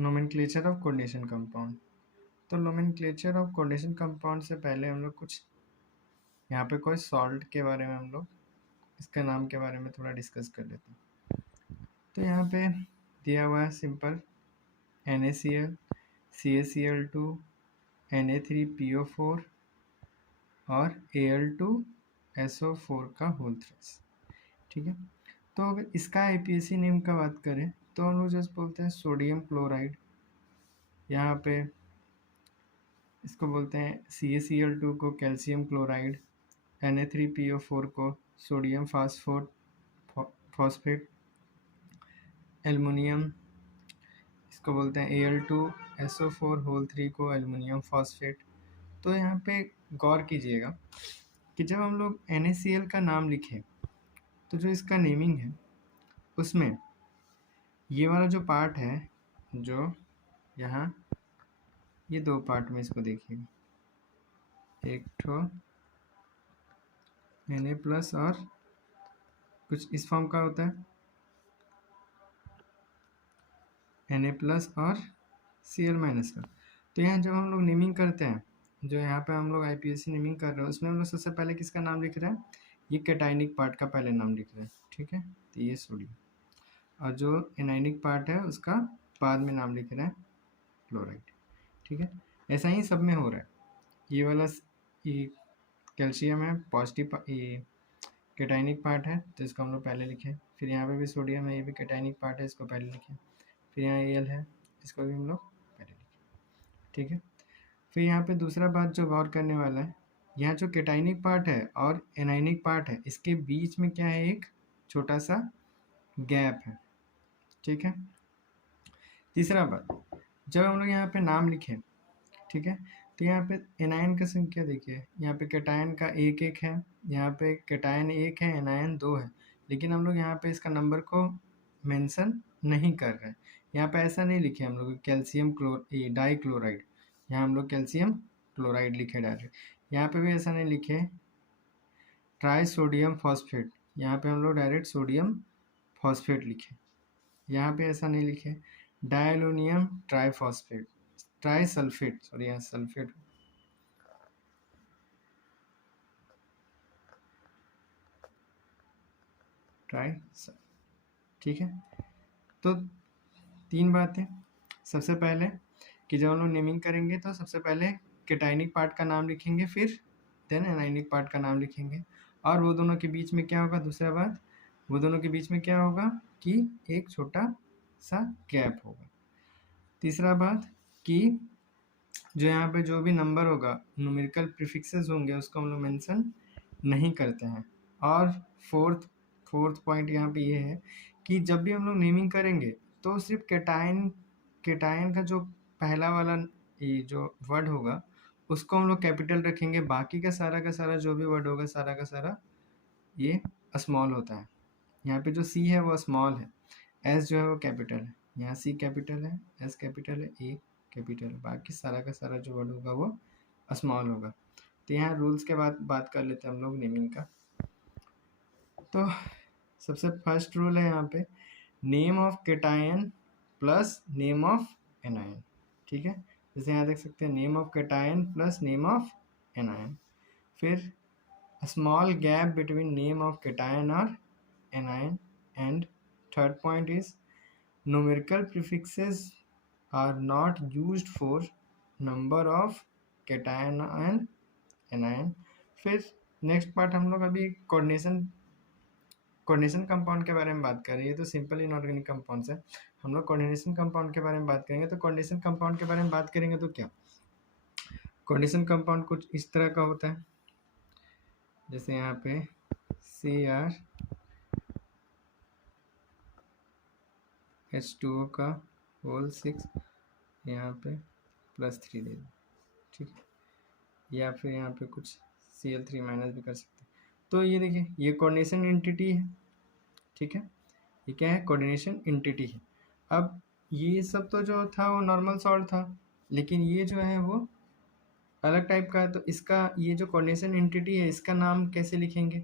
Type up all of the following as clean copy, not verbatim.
Nomenclature of coordination compound. तो nomenclature of coordination compound से पहले हम लोग कुछ यहाँ पे कोई सॉल्ट के बारे में हम लोग इसका नाम के बारे में थोड़ा डिस्कस कर लेते हैं। तो यहाँ पे दिया हुआ है सिंपल NaCl, CaCl2, Na3PO4 और Al2SO4 का होल थ्रेस। ठीक है, तो अगर इसका IPAC नेम का बात करें तो हम लोग जस्ट बोलते हैं सोडियम क्लोराइड। यहाँ पे इसको बोलते हैं CaCl2 को कैल्शियम क्लोराइड, Na3PO4 को सोडियम फॉस्फेट, एल्युमिनियम इसको बोलते हैं Al2SO4 होल 3 को एल्युमिनियम फॉस्फेट। तो यहाँ पे गौर कीजिएगा कि जब हम लोग NaCl का नाम लिखें तो जो इसका नेमिंग है उसमें ये वाला जो पार्ट है, जो यहाँ ये दो पार्ट में इसको देखिएगा, एक ठो Na+ और कुछ इस फॉर्म का होता है Na+ और Cl- का। तो यहाँ जब हम लोग नेमिंग करते हैं, जो यहाँ पे हम लोग IPAC नेमिंग कर रहे हैं उसमें हम लोग सबसे पहले किसका नाम लिख रहे हैं, ये कैटाइनिक पार्ट का पहले नाम लिख रहे हैं। ठीक है, तो ये सोडियम, और जो एनाइनिक पार्ट है उसका बाद में नाम लिख रहे हैं क्लोराइड। ठीक है, ऐसा ही सब में हो रहा है। ये वाला ये कैल्शियम है, पॉजिटिव ये कैटाइनिक पार्ट है तो इसको हम लोग पहले लिखें। फिर यहाँ पे भी सोडियम है, ये भी कैटाइनिक पार्ट है, इसको पहले लिखें। फिर यहाँ Al है, इसको भी हम लोग पहले लिखें। ठीक है, फिर यहाँ पे दूसरा बात जो गौर करने वाला है, यहाँ जो कैटाइनिक पार्ट है और एनाइनिक पार्ट है इसके बीच में क्या है, एक छोटा सा गैप है। ठीक है, तीसरा बात, जब हम लोग यहाँ पे नाम लिखें, ठीक है, तो यहाँ पे एनायन का संख्या देखिए, यहाँ पे कैटायन का एक एक है, यहाँ पे कैटायन एक है, एनायन दो है, लेकिन हम लोग यहाँ पे इसका नंबर को मेंशन नहीं कर रहे हैं। यहाँ पे ऐसा नहीं लिखे हम लोग कैल्शियम डाई क्लोराइड, यहाँ हम लोग कैल्शियम क्लोराइड लिखे डायरेक्ट। यहाँ पे भी ऐसा नहीं लिखे ट्राई सोडियम फॉस्फेट, यहाँ पे हम लोग डायरेक्ट सोडियम फॉस्फेट लिखे। यहाँ पे ऐसा नहीं लिखे डायलुनियम ट्राईफॉस्फेट, ट्राई सल्फेट, सॉरी यहाँ सल्फेट, ट्राई। ठीक है, तो तीन बातें। सबसे पहले कि जब हम लोग नेमिंग करेंगे तो सबसे पहले कैटाइनिक पार्ट का नाम लिखेंगे, फिर देन एनाइनिक पार्ट का नाम लिखेंगे, और वो दोनों के बीच में क्या होगा, दूसरा बात, वो दोनों के बीच में क्या होगा कि एक छोटा सा गैप होगा। तीसरा बात कि जो यहाँ पे जो भी नंबर होगा, न्यूमेरिकल प्रीफिक्सेस होंगे, उसको हम लोग मेंशन नहीं करते हैं। और फोर्थ पॉइंट यहाँ पे ये है कि जब भी हम लोग नेमिंग करेंगे तो सिर्फ कैटायन का जो पहला वाला ये जो वर्ड होगा उसको हम लोग कैपिटल रखेंगे, बाकी का सारा जो भी वर्ड होगा सारा का सारा ये स्मॉल होता है। यहाँ पे जो C है वो स्मॉल है, S जो है वो कैपिटल है, यहाँ C कैपिटल है, S कैपिटल है, A कैपिटल है, बाकी सारा का सारा जो वर्ड होगा वो स्मॉल होगा। तो यहाँ रूल्स के बाद बात कर लेते हैं हम लोग नेमिंग का। तो सबसे फर्स्ट रूल है यहाँ पे name of cation plus name of anion. ठीक है, जैसे यहाँ देख सकते हैं name of cation plus name of anion. फिर small gap between name of cation और anion. And third point is numerical prefixes are not used for number of cation and anion। फिर नेक्स्ट पार्ट हम लोग अभी coordination compound के बारे में बात कर रहे हैं। तो सिंपल इनऑर्गेनिक कंपाउंड्स है, हम लोग कोऑर्डिनेशन कंपाउंड के बारे में बात करेंगे। तो कोऑर्डिनेशन कंपाउंड के बारे में बात करेंगे तो क्या, कोऑर्डिनेशन कंपाउंड कुछ इस तरह का होता है, जैसे यहाँ पे CrH2O का होल 6 यहाँ पे +3 दे दो। ठीक है, या फिर यहाँ पे कुछ Cl3- भी कर सकते हैं। तो ये देखिए ये कोऑर्डिनेशन एंटिटी है। ठीक है, ये क्या है, कोऑर्डिनेशन एंटिटी है। अब ये सब तो जो था वो नॉर्मल सॉल्ट था, लेकिन ये जो है वो अलग टाइप का है। तो इसका ये जो कोऑर्डिनेशन एंटिटी है इसका नाम कैसे लिखेंगे,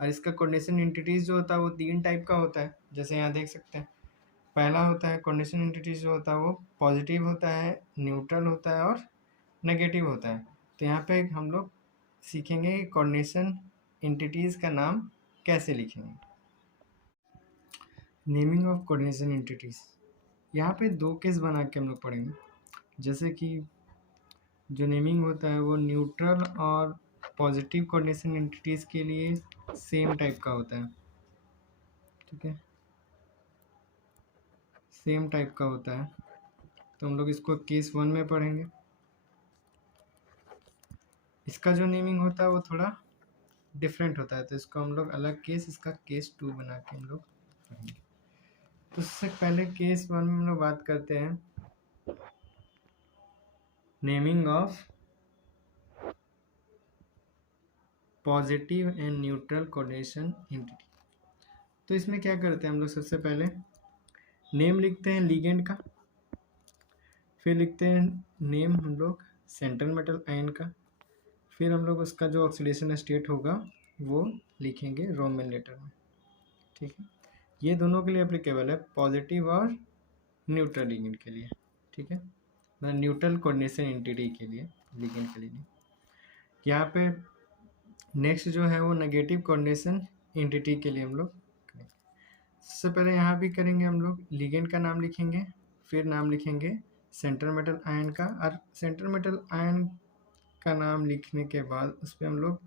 और इसका कोऑर्डिनेशन एंटिटीज जो होता है वो 3 टाइप का होता है, जैसे यहाँ देख सकते हैं पहला होता है कोऑर्डिनेशन एंटिटीज जो होता है वो पॉजिटिव होता है, न्यूट्रल होता है और नेगेटिव होता है। तो यहाँ पे हम लोग सीखेंगे कि कोऑर्डिनेशन एंटिटीज का नाम कैसे लिखेंगे। नेमिंग ऑफ कोऑर्डिनेशन एंटिटीज, यहाँ पे दो केस बना के हम लोग पढ़ेंगे। जैसे कि जो नेमिंग होता है वो न्यूट्रल और पॉजिटिव कोऑर्डिनेशन एंटिटीज के लिए सेम टाइप का होता है, ठीक है, सेम टाइप का होता है। तो हम लोग इसको केस 1 में पढ़ेंगे। इसका जो नेमिंग होता है वो थोड़ा डिफरेंट होता है, तो इसको हम लोग अलग केस, इसका केस 2 बना के हम लोग पढ़ेंगे। तो उससे पहले केस 1 में हम लोग बात करते हैं naming of positive and neutral coordination entity. तो इसमें क्या करते हैं हम लोग, सबसे पहले नेम लिखते हैं लिगेंड का, फिर लिखते हैं नेम हम लोग सेंट्रल मेटल आयन का, फिर हम लोग उसका जो ऑक्सीडेशन स्टेट होगा वो लिखेंगे रोमन लेटर में, ठीक है। ये दोनों के लिए एप्लीकेबल है, पॉजिटिव और न्यूट्रल लिगेंड के लिए, ठीक है, मतलब न्यूट्रल कोऑर्डिनेशन एंटिटी के लिए, लिगेंड के लिए नहीं। यहाँ पे नेक्स्ट जो है वो नेगेटिव कोऑर्डिनेशन एंटिटी के लिए हम लोग करेंगे। सबसे पहले यहाँ भी करेंगे हम लोग, लिगेंड का नाम लिखेंगे, फिर नाम लिखेंगे सेंट्रल मेटल आयन का, और सेंट्रल मेटल आयन का नाम लिखने के बाद उस पर हम लोग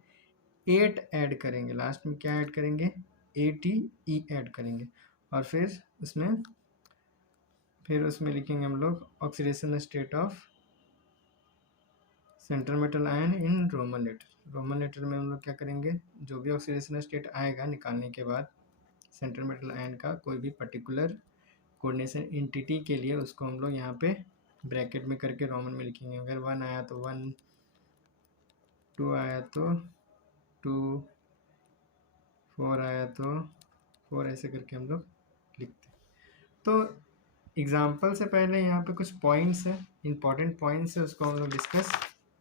8 ऐड करेंगे, लास्ट में क्या ऐड करेंगे, ATE ऐड करेंगे, और फिर उसमें लिखेंगे हम लोग oxidation state of central metal ion in Roman letter. Roman letter में हम लोग क्या करेंगे, जो भी ऑक्सीडेशन स्टेट आएगा निकालने के बाद सेंट्रल मेटल आयन का कोई भी पर्टिकुलर कोऑर्डिनेशन एंटिटी के लिए, उसको हम लोग यहाँ पे ब्रैकेट में करके रोमन में लिखेंगे। अगर 1 आया तो 1, 2 आया तो 2, 4 आया तो 4, ऐसे करके हम लोग लिखते हैं। तो एग्जाम्पल से पहले यहाँ पे कुछ पॉइंट्स है, इंपॉर्टेंट पॉइंट्स है, उसको हम लोग डिस्कस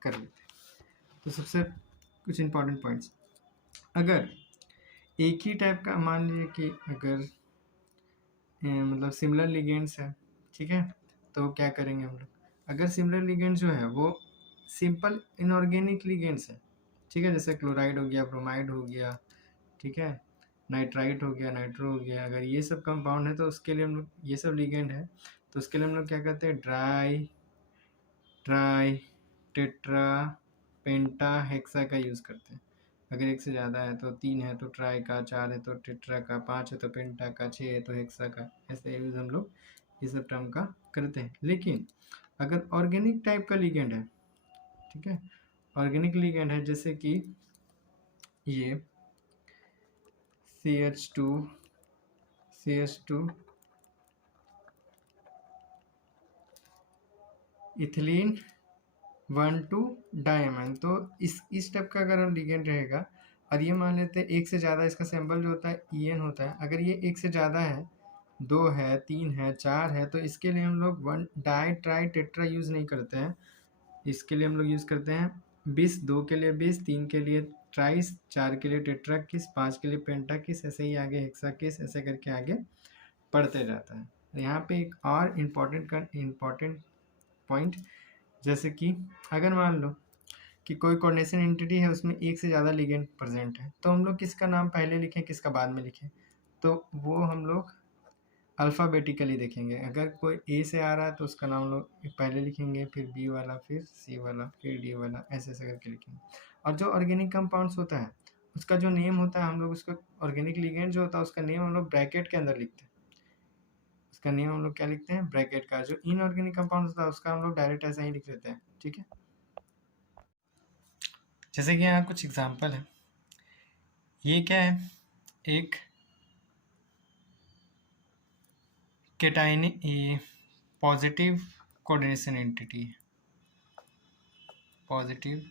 कर लेते हैं। तो सबसे कुछ इंपॉर्टेंट पॉइंट्स, अगर एक ही टाइप का, मान लीजिए कि अगर मतलब सिमिलर लिगेंड्स है, ठीक है, तो क्या करेंगे हम लोग, अगर सिमिलर लिगेंड्स जो है वो सिंपल इनऑर्गेनिक लिगेंड्स है, ठीक है, जैसे क्लोराइड हो गया, ब्रोमाइड हो गया, ठीक है, नाइट्राइट हो गया, नाइट्रो हो गया, अगर ये सब कंपाउंड है तो उसके लिए हम लोग, ये सब लिगेंड है तो उसके लिए हम लोग क्या करते हैं, ट्राई, टेट्रा, पेंटा, हेक्सा का यूज़ करते हैं। अगर एक से ज़्यादा है तो 3 है तो ट्राई का, 4 है तो टेट्रा का, 5 है तो पेंटा का, 6 है तो हेक्सा का, ऐसे यूज़ हम लोग ये सब टर्म का करते हैं। लेकिन अगर ऑर्गेनिक टाइप का लिगेंड है, ठीक है, ऑर्गेनिक लिगेंड है, जैसे कि ये CH2 इथिलीन 1,2 डायमंड, तो इस टाइप का अगर लिगेंड रहेगा, और ये मान लेते हैं एक से ज़्यादा, इसका सिंबल जो होता है EN होता है, अगर ये एक से ज़्यादा है, 2 है, 3 है, 4 है, तो इसके लिए हम लोग 1 डाई ट्राई टेट्रा यूज़ नहीं करते हैं। इसके लिए हम लोग यूज़ करते हैं 20, 2 के लिए 20, 3 के लिए ट्राइस, 4 के लिए टेट्रा किस, 5 के लिए पेंटा किस, ऐसे ही आगे हेक्सा किस, ऐसे करके आगे पढ़ते जाता है। यहाँ पे एक और इम्पॉर्टेंट पॉइंट, जैसे कि अगर मान लो कि कोई कोऑर्डिनेशन एंटिटी है, उसमें एक से ज़्यादा लिगेंड प्रेजेंट है, तो हम लोग किसका नाम पहले लिखें, किसका बाद में लिखें, तो वो हम लोग अल्फ़ाबेटिकली देखेंगे। अगर कोई ए से आ रहा है तो उसका नाम लोग पहले लिखेंगे, फिर बी वाला, फिर सी वाला, फिर डी वाला, ऐसे ऐसे करके लिखेंगे। और जो ऑर्गेनिक कंपाउंड्स होता है उसका जो नेम होता है, हम लोग उसको ऑर्गेनिक लिगेंड जो होता है उसका नेम हम लोग ब्रैकेट के अंदर लिखते हैं। उसका नेम हम लोग क्या लिखते हैं, ब्रैकेट का। जो इनऑर्गेनिक कंपाउंड होता है उसका हम लोग डायरेक्ट ऐसा ही लिख देते हैं, ठीक है। जैसे कि यहाँ कुछ एग्जांपल है, ये क्या है, एक केटाइनिक पॉजिटिव कोऑर्डिनेशन एंटिटी है, पॉजिटिव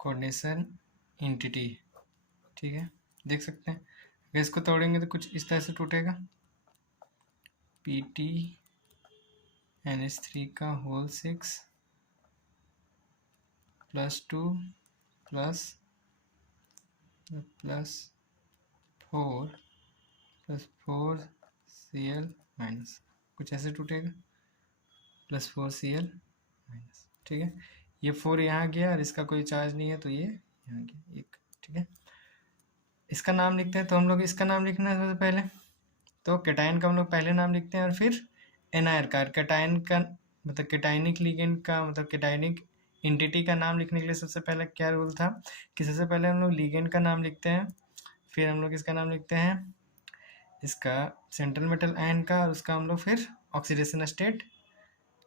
कोऑर्डिनेशन एंटिटी, ठीक है, देख सकते हैं। अगर इसको तोड़ेंगे तो कुछ इस तरह से टूटेगा, PT NH3 का होल 6 +2 +4 +4 Cl माइनस, कुछ ऐसे टूटेगा, +4Cl माइनस। ठीक है, ये 4 यहाँ गया और इसका कोई चार्ज नहीं है तो ये यहाँ गया एक। ठीक है, इसका नाम लिखते हैं। तो हम लोग इसका नाम लिखना है सबसे पहले, तो कैटायन का हम लोग पहले नाम लिखते हैं और फिर एनायर का। कैटायन का मतलब कैटायनिक लिगेंड का मतलब कैटायनिक एंटिटी का नाम लिखने के लिए सबसे पहले क्या रूल था कि सबसे पहले हम लोग लिगेंड का नाम लिखते हैं, फिर हम लोग इसका नाम लिखते हैं इसका सेंट्रल मेटल आयन का, और उसका हम लोग फिर ऑक्सीडेशन स्टेट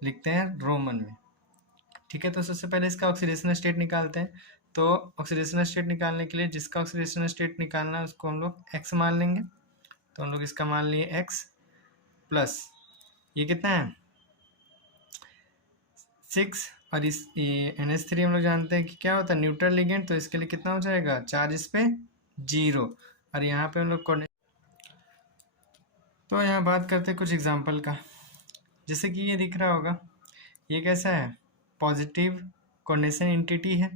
लिखते हैं रोमन में। ठीक है, तो सबसे पहले इसका ऑक्सीडेशन स्टेट निकालते हैं। तो ऑक्सीडेशन स्टेट निकालने के लिए जिसका ऑक्सीडेशन स्टेट निकालना है उसको हम लोग एक्स मान लेंगे। तो हम लोग इसका मान लिए एक्स प्लस ये कितना है 6, और इस NH3 हम लोग जानते हैं कि क्या होता है न्यूट्रल लिगेंड, तो इसके लिए कितना हो जाएगा चार्ज इस पे 0, और यहाँ पे हम लोग तो यहाँ बात करते हैं कुछ एग्जांपल का। जैसे कि ये दिख रहा होगा, ये कैसा है पॉजिटिव कोऑर्डिनेशन एंटिटी है,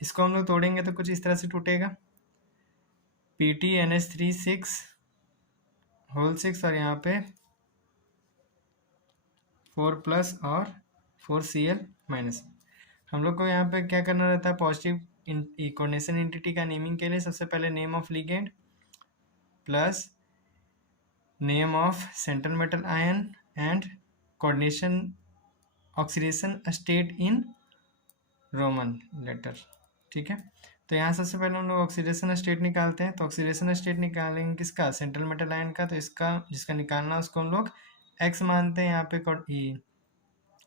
इसको हम लोग तोड़ेंगे तो कुछ इस तरह से टूटेगा PtNH3 6 होल 6, और यहाँ पे 4 प्लस और 4Cl माइनस। हम लोग को यहाँ पे क्या करना रहता है पॉजिटिव कोऑर्डिनेशन एंटिटी का नेमिंग के लिए सबसे पहले name of ligand plus name of central metal ion and coordination oxidation state in Roman letter. ठीक है, तो यहाँ सबसे पहले हम लोग ऑक्सीडेशन स्टेट निकालते हैं। तो ऑक्सीडेशन स्टेट निकालेंगे किसका सेंट्रल मेटल आयन का, तो इसका जिसका निकालना है उसको हम लोग एक्स मानते हैं। यहाँ पे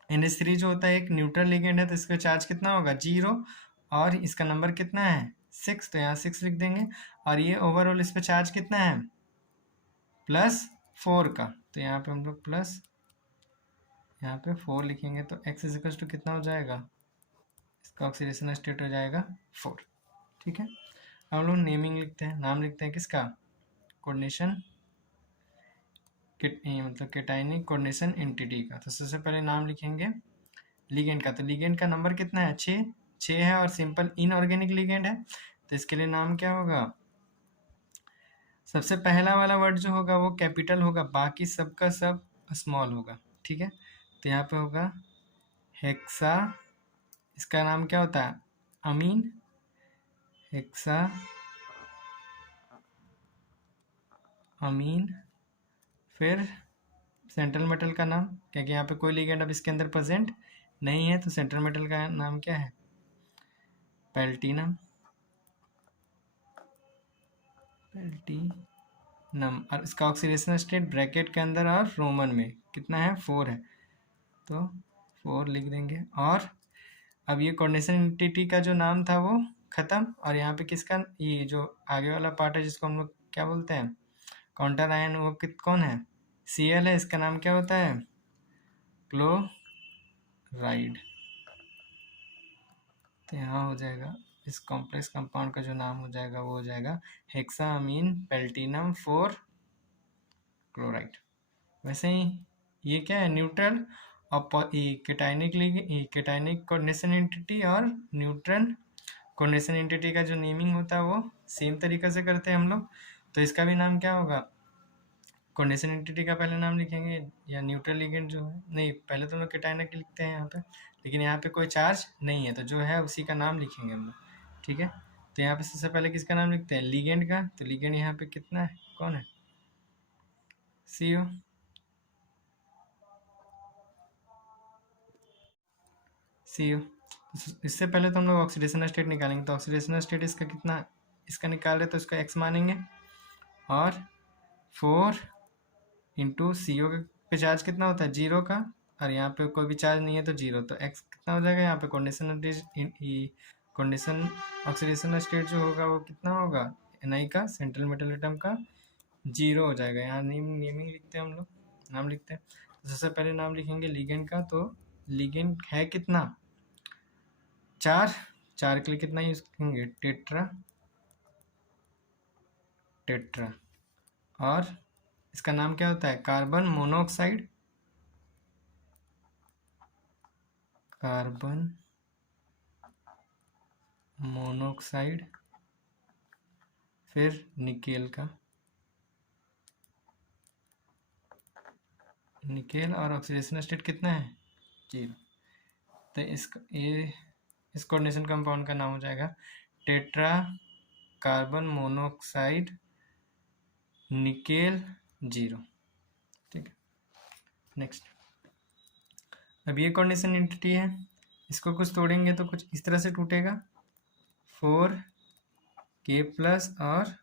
NH3 जो होता है एक न्यूट्रल लिगेंड है, तो इसका चार्ज कितना होगा 0, और इसका नंबर कितना है 6, तो यहाँ 6 लिख देंगे। और ये ओवरऑल इस पे चार्ज कितना है +4 का, तो यहाँ पे हम लोग प्लस यहाँ पे 4 लिखेंगे, तो x इजिकल्स टू कितना हो जाएगा, इसका ऑक्सीडेशन स्टेट हो जाएगा 4। ठीक है, हम लोग नेमिंग लिखते हैं, नाम लिखते हैं किसका कोऑर्डिनेशन मतलब कैटायनिक कोऑर्डिनेशन एंटिटी का। तो सबसे पहले नाम लिखेंगे लिगेंड का, तो लिगेंड का नंबर कितना है 6 है, और सिंपल इनऑर्गेनिक लिगेंड है, तो इसके लिए नाम क्या होगा, सबसे पहला वाला वर्ड जो होगा वो कैपिटल होगा, बाकी सबका सब स्मॉल होगा। ठीक है, तो यहाँ पे होगा हेक्सा, इसका नाम क्या होता है अमीन, हेक्सा अमीन, फिर सेंट्रल मेटल का नाम, क्योंकि यहाँ पे कोई लिगेंड अब इसके अंदर प्रेजेंट नहीं है, तो सेंट्रल मेटल का नाम क्या है पैल्टिनम, और इसका ऑक्सीडेशन स्टेट ब्रैकेट के अंदर और रोमन में कितना है 4 है, तो 4 लिख देंगे। और अब ये कोऑर्डिनेशन एंटिटी का जो नाम था वो खत्म, और यहाँ पे किसका ये जो आगे वाला पार्ट है जिसको हम लोग क्या बोलते हैं काउंटर आयन, वो कौन है Cl है, इसका नाम क्या होता है क्लोराइड। तो यहाँ हो जाएगा इस कॉम्प्लेक्स कंपाउंड का जो नाम हो जाएगा वो हो जाएगा हेक्सामीन पैल्टिनम 4 क्लोराइड। वैसे ही ये क्या है न्यूट्रल और कैटायनिक कोऑर्डिनेशन एंटिटी और न्यूट्रल कोऑर्डिनेशन एंटिटी का जो नेमिंग होता है वो सेम तरीके से करते हैं हम लोग। तो इसका भी नाम क्या होगा कोऑर्डिनेशन एंटिटी का पहले नाम लिखेंगे, या न्यूट्रल लिगेंड जो है, नहीं पहले तो हम लोग कैटायनिक लिखते हैं यहाँ पे, लेकिन यहाँ पे कोई चार्ज नहीं है तो जो है उसी का नाम लिखेंगे हम लोग। ठीक है, तो यहाँ पे सबसे पहले किसका नाम लिखते हैं लिगेंड का, तो लिगेंड यहाँ पे कितना है कौन है CO। इससे पहले तो हम लोग ऑक्सीडेशन स्टेट निकालेंगे, तो ऑक्सीडेशन स्टेट इसका कितना इसका निकाल रहे तो इसका x मानेंगे, और 4 इंटू CO पे चार्ज कितना होता है 0 का, और यहाँ पे कोई भी चार्ज नहीं है तो 0, तो x कितना हो जाएगा यहाँ पे कोऑर्डिनेशन ऑक्सीडेशन स्टेट जो होगा वो कितना होगा Ni का सेंट्रल मेटल एटम का 0 हो जाएगा। यहाँ नेमिंग लिखते हैं हम लोग, नाम लिखते हैं। तो सबसे पहले नाम लिखेंगे लिगेंड का, तो लिगेंड है कितना 4 के लिए कितना यूज करेंगे टेट्रा, और इसका नाम क्या होता है कार्बन मोनोऑक्साइड, फिर निकेल का निकेल और ऑक्सीडेशन स्टेट कितना है 0। तो इस कोऑर्डिनेशन कंपाउंड का नाम हो जाएगा टेट्रा कार्बन मोनोऑक्साइड निकेल 0। ठीक है, नेक्स्ट। अब ये कोऑर्डिनेशन एंटिटी है, इसको कुछ तोड़ेंगे तो कुछ इस तरह से टूटेगा 4K+ और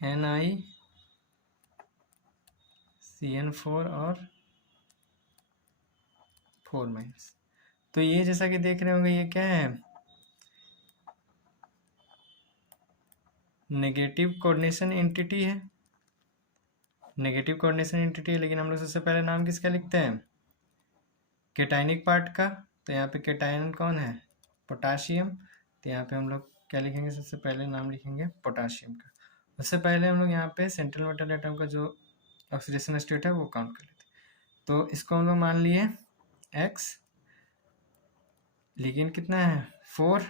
NiCN4 और 4-। तो ये जैसा कि देख रहे होंगे ये क्या है, नेगेटिव कोऑर्डिनेशन एंटिटी है। नेगेटिव कोऑर्डिनेशन एंटिटी है, लेकिन हम लोग सबसे पहले नाम किसका लिखते हैं, केटाइनिक पार्ट का। तो यहाँ पे केटाइन कौन है, पोटाशियम। तो यहाँ पे हम लोग क्या लिखेंगे, सबसे पहले नाम लिखेंगे पोटाशियम का। उससे पहले हम लोग यहाँ पे सेंट्रल मेटल एटम का जो ऑक्सीडेशन स्टेट है वो काउंट कर लेते हैं। तो इसको हम लोग मान लिए X, लिगेंड कितना है 4,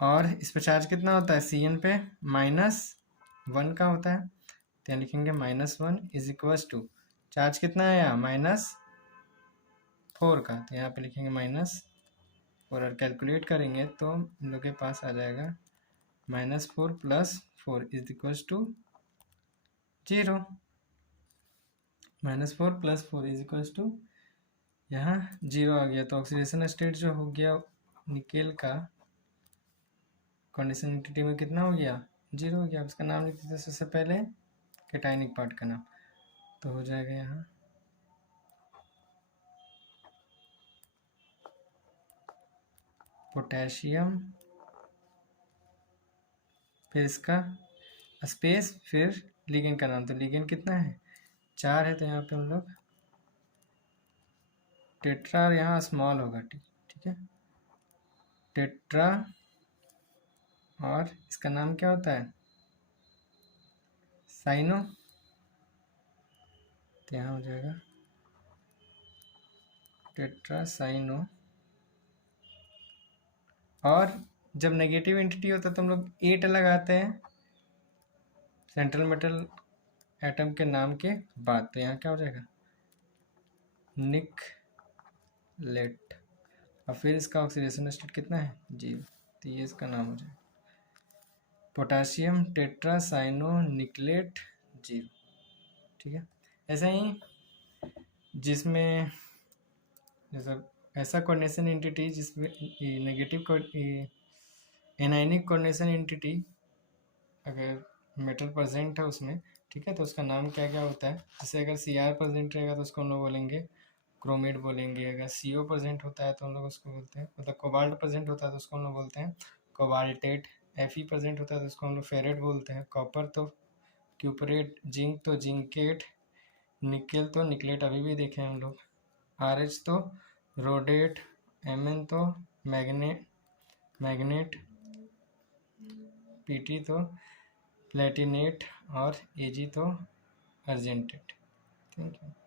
और इस पे चार्ज कितना होता है Cn पे -1 का होता है। तो यहाँ लिखेंगे -1 इज इक्वल्स टू चार्ज कितना है यहाँ -4 का। तो यहाँ पे लिखेंगे -4, और कैलकुलेट करेंगे तो हम लोग के पास आ जाएगा -4 + 4 is equals to 0। -4 + 4 is equals to यहाँ 0 आ गया। तो ऑक्सीडेशन स्टेट जो हो गया निकेल का कंडीशन एंटिटी में कितना हो गया 0 हो गया। अब इसका नाम लिख देते हैं सबसे पहले केटाइनिक पार्ट का नाम। तो हो जाएगा यहाँ पोटेशियम, फिर इसका स्पेस, फिर लिगेंड का नाम। तो लिगेंड कितना है 4 है, तो यहाँ पे हम लोग टेट्रा, और यहाँ स्मॉल होगा ठीक है, टेट्रा, और इसका नाम क्या होता है साइनो। तो यहाँ हो जाएगा टेट्रा साइनो। और जब नेगेटिव एंटिटी होता है तो हम लोग 8 लगाते हैं सेंट्रल मेटल एटम के नाम के बाद। तो यहाँ क्या हो जाएगा निकलेट, और फिर इसका ऑक्सीडेशन स्टेट कितना है 0। तो ये इसका नाम हो जाएगा पोटाशियम टेट्रा साइनो निकलेट 0। ठीक है, ऐसा ही जिसमें जैसा ऐसा कोऑर्डिनेशन एंटिटी जिसमें नेगेटिव एनायनिक कोऑर्डिनेशन एंटिटी अगर मेटल प्रेजेंट है उसमें, ठीक है, तो उसका नाम क्या क्या होता है। जैसे अगर Cr प्रेजेंट रहेगा तो उसको हम लोग बोलेंगे क्रोमेट बोलेंगे। अगर CO प्रेजेंट होता है तो हम लोग उसको बोलते हैं, मतलब कोबाल्ट प्रेजेंट होता है तो उसको हम लोग बोलते हैं कोबाल्टेट। Fe प्रेजेंट होता है तो उसको हम लोग फेरेट बोलते हैं। कॉपर तो क्यूपरेट, जिंक तो जिंकेट, निकेल तो निकलेट अभी भी देखे हम लोग, RH तो रोडेट, Mn तो मैग्नेट, Pt तो प्लेटिनेट, और Ag तो अर्जेंटेट। Thank you.